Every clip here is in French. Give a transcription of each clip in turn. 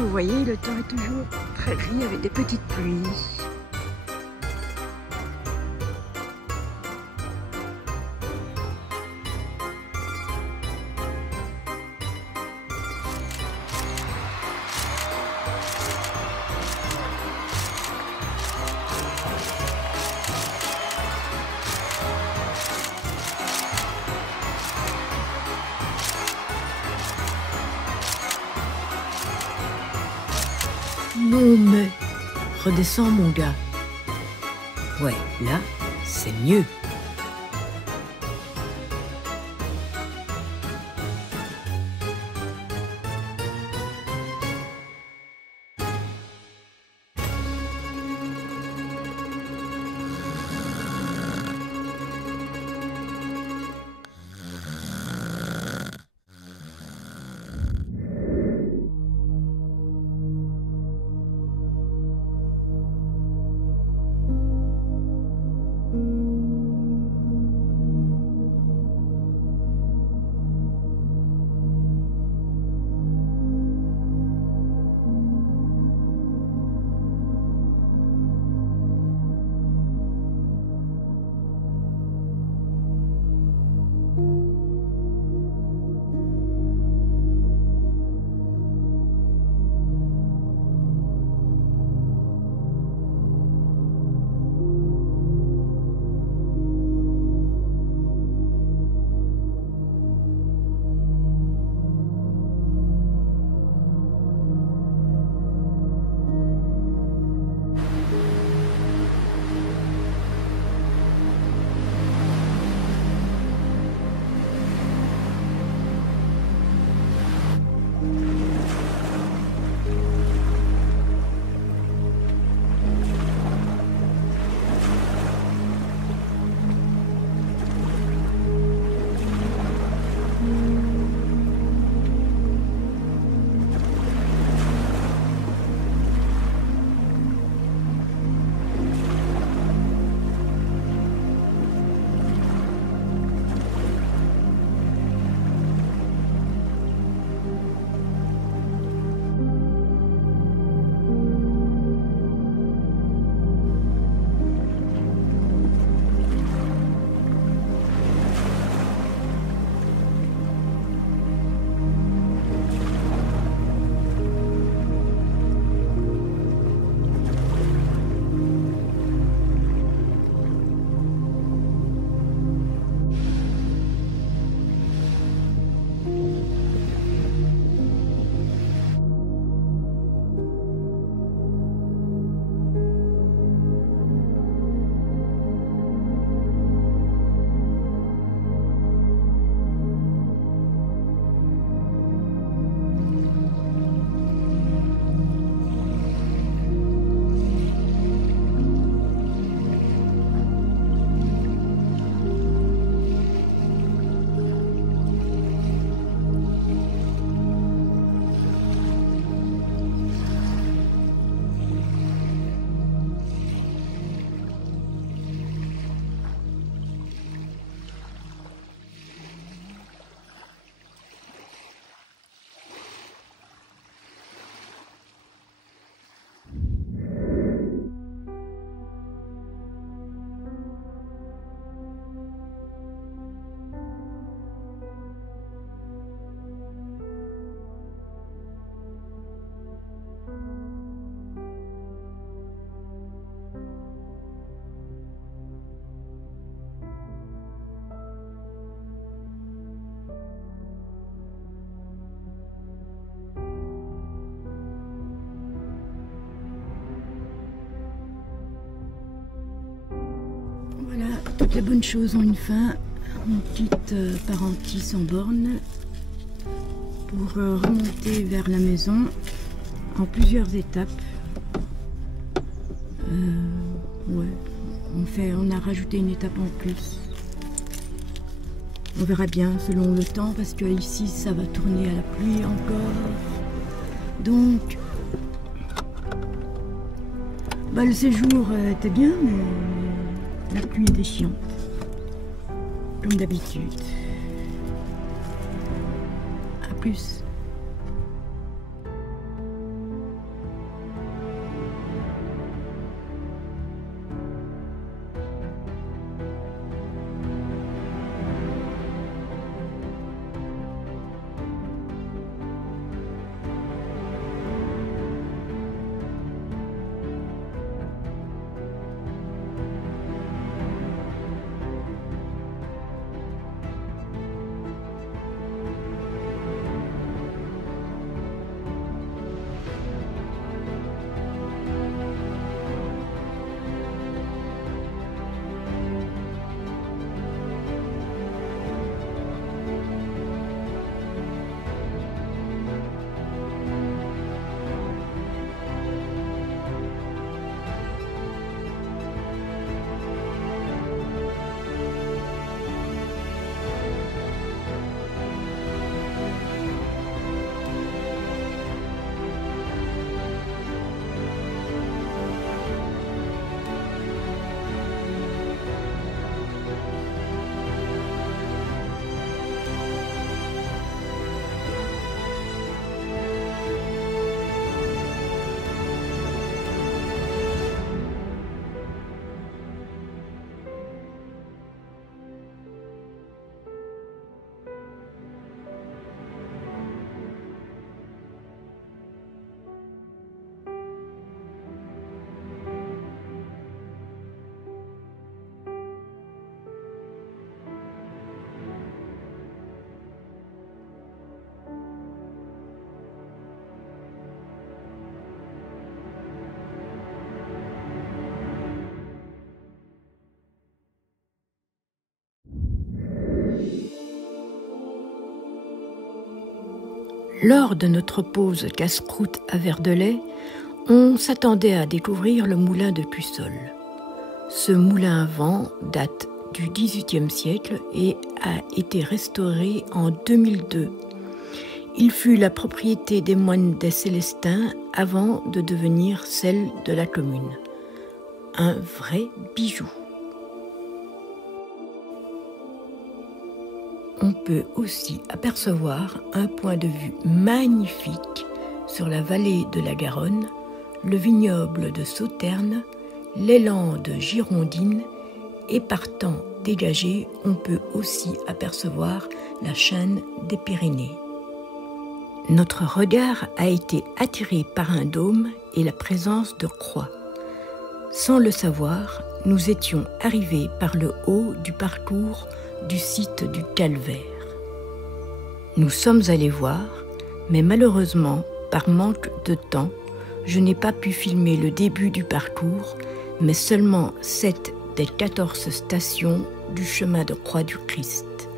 vous voyez, le temps est toujours très gris avec des petites pluies. Non mais, redescends mon gars. Ouais, là, c'est mieux. Voilà, toutes les bonnes choses ont une fin. On quitte Parentis sans borne pour remonter vers la maison en plusieurs étapes. Ouais, on a rajouté une étape en plus. On verra bien selon le temps parce que ici ça va tourner à la pluie encore. Donc, bah, le séjour était bien, mais la pluie était chiante, comme d'habitude. À plus. Lors de notre pause casse-croûte à Verdelais, on s'attendait à découvrir le moulin de Tussol. Ce moulin à vent date du XVIIIe siècle et a été restauré en 2002. Il fut la propriété des moines des Célestins avant de devenir celle de la commune. Un vrai bijou. On peut aussi apercevoir un point de vue magnifique sur la vallée de la Garonne, le vignoble de Sauternes, les landes girondines et partant dégagé, on peut aussi apercevoir la chaîne des Pyrénées. Notre regard a été attiré par un dôme et la présence de croix. Sans le savoir, nous étions arrivés par le haut du parcours du site du Calvaire. Nous sommes allés voir, mais malheureusement, par manque de temps, je n'ai pas pu filmer le début du parcours, mais seulement 7 des 14 stations du chemin de croix du Christ.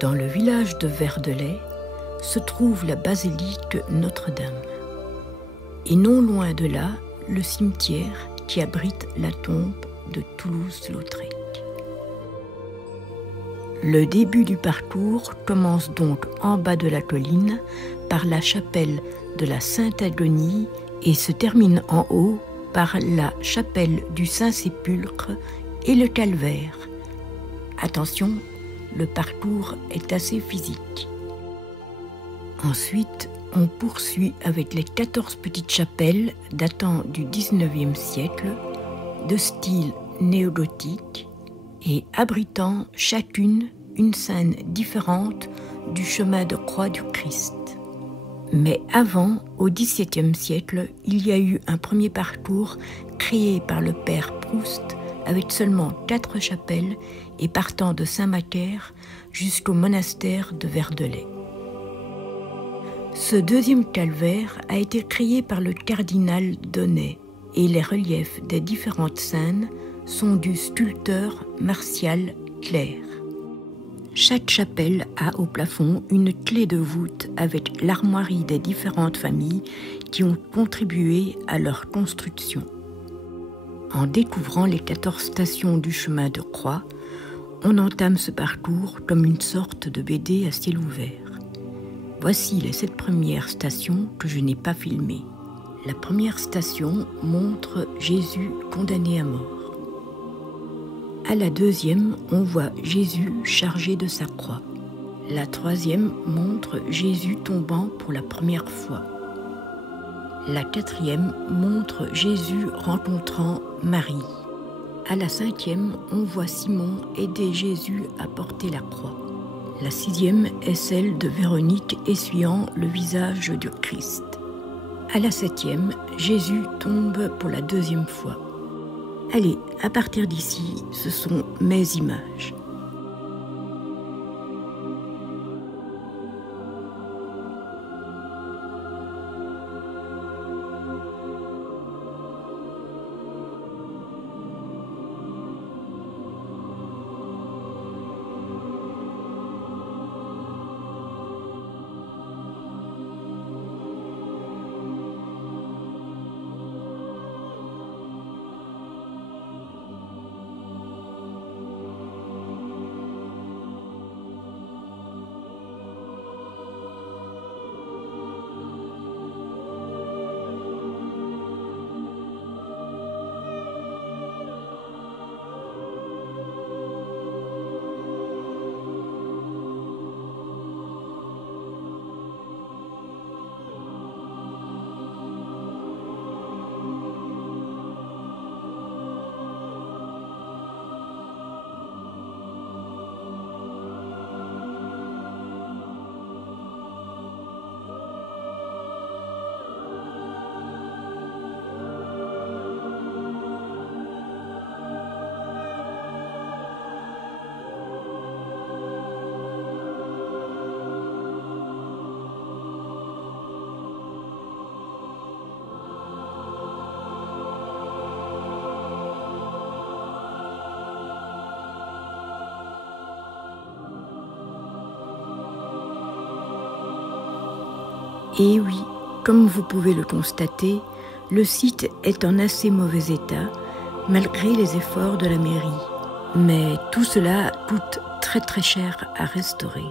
Dans le village de Verdelais se trouve la basilique Notre-Dame. Et non loin de là, le cimetière qui abrite la tombe de Toulouse-Lautrec. Le début du parcours commence donc en bas de la colline par la chapelle de la Sainte-Agonie et se termine en haut par la chapelle du Saint-Sépulcre et le Calvaire. Attention, le parcours est assez physique. Ensuite, on poursuit avec les 14 petites chapelles datant du XIXe siècle, de style néogothique et abritant chacune une scène différente du chemin de croix du Christ. Mais avant, au XVIIe siècle, il y a eu un premier parcours créé par le père Proust avec seulement 4 chapelles et partant de Saint-Macaire jusqu'au monastère de Verdelais. Ce deuxième calvaire a été créé par le cardinal Donnet et les reliefs des différentes scènes sont du sculpteur Martial Clerc. Chaque chapelle a au plafond une clé de voûte avec l'armoirie des différentes familles qui ont contribué à leur construction. En découvrant les 14 stations du chemin de croix, on entame ce parcours comme une sorte de BD à ciel ouvert. Voici les 7 premières stations que je n'ai pas filmées. La première station montre Jésus condamné à mort. À la deuxième, on voit Jésus chargé de sa croix. La troisième montre Jésus tombant pour la première fois. La quatrième montre Jésus rencontrant Marie. À la cinquième, on voit Simon aider Jésus à porter la croix. La sixième est celle de Véronique essuyant le visage du Christ. À la septième, Jésus tombe pour la deuxième fois. Allez, à partir d'ici, ce sont mes images. Et oui, comme vous pouvez le constater, le site est en assez mauvais état, malgré les efforts de la mairie. Mais tout cela coûte très très cher à restaurer.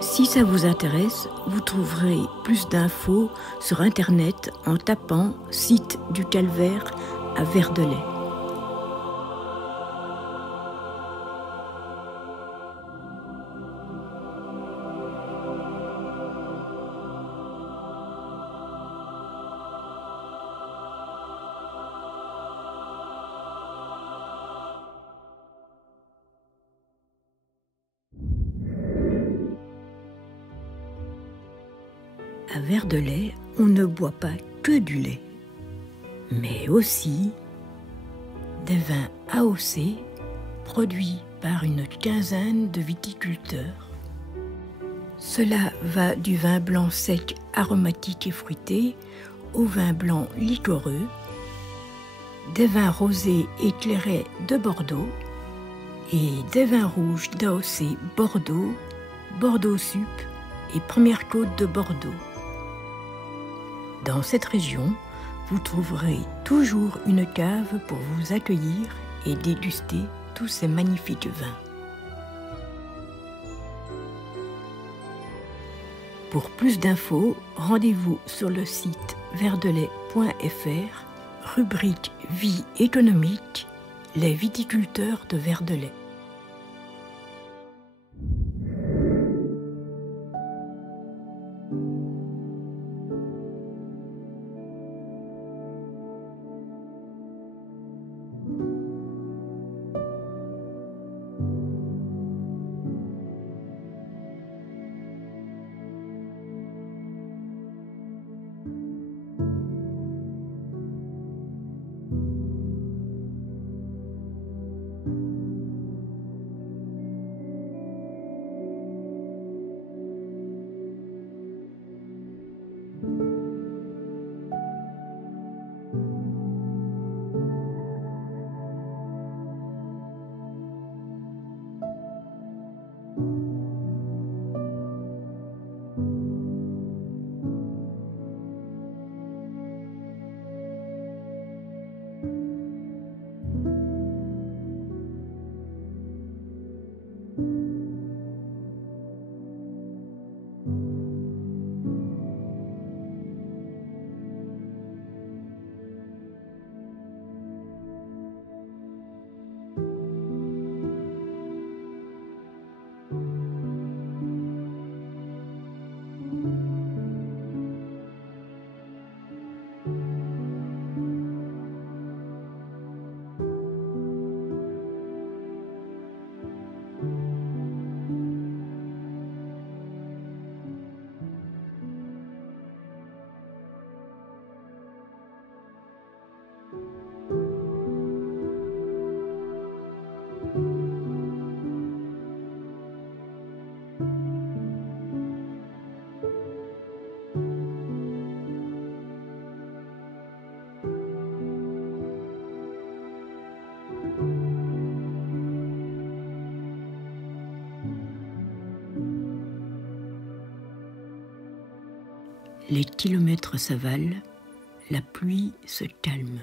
Si ça vous intéresse, vous trouverez plus d'infos sur Internet en tapant « Site du Calvaire à Verdelais ». À Verdelais, on ne boit pas que du lait, mais aussi des vins AOC produits par une quinzaine de viticulteurs. Cela va du vin blanc sec aromatique et fruité au vin blanc liquoreux, des vins rosés éclairés de Bordeaux et des vins rouges d'AOC Bordeaux, Bordeaux Sup et Première Côte de Bordeaux. Dans cette région, vous trouverez toujours une cave pour vous accueillir et déguster tous ces magnifiques vins. Pour plus d'infos, rendez-vous sur le site verdelais.fr, rubrique Vie économique, les viticulteurs de Verdelais. Les kilomètres s'avalent, la pluie se calme.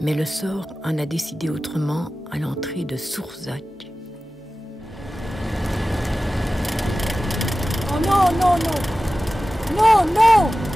Mais le sort en a décidé autrement à l'entrée de Sourzac. Oh non, non, non! Non, non!